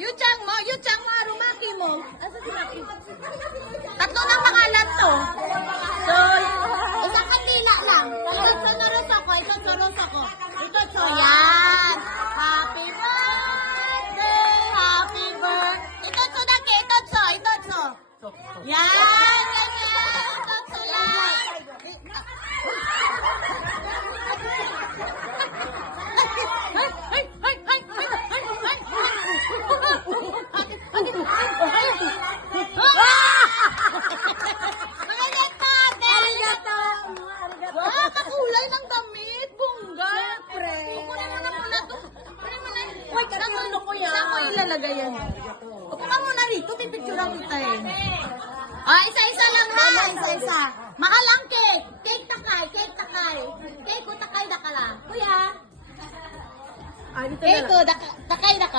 Yuchang mo, rumaki mo. Asa si Maki? Tatlo ng pangalan to. So, isang kandila lang. Ito sa narosa ko, ito sa rosa ko. Ito so, yan. Happy birthday, happy birthday. Ito so, naki, ito so. Yan, ganyan. Ito so, yan. Kakulay ng damit, bongga. Kukunin mo na muna to. Uy, ano ko yan? Saan ko ilalagay yan? Upo ka muna rito, pipicturean kita eh. Isa-isa lang ha, isa-isa. Makalang cake. Cake takay. Cake ko takay na ka lang. Kuya. Cake ko,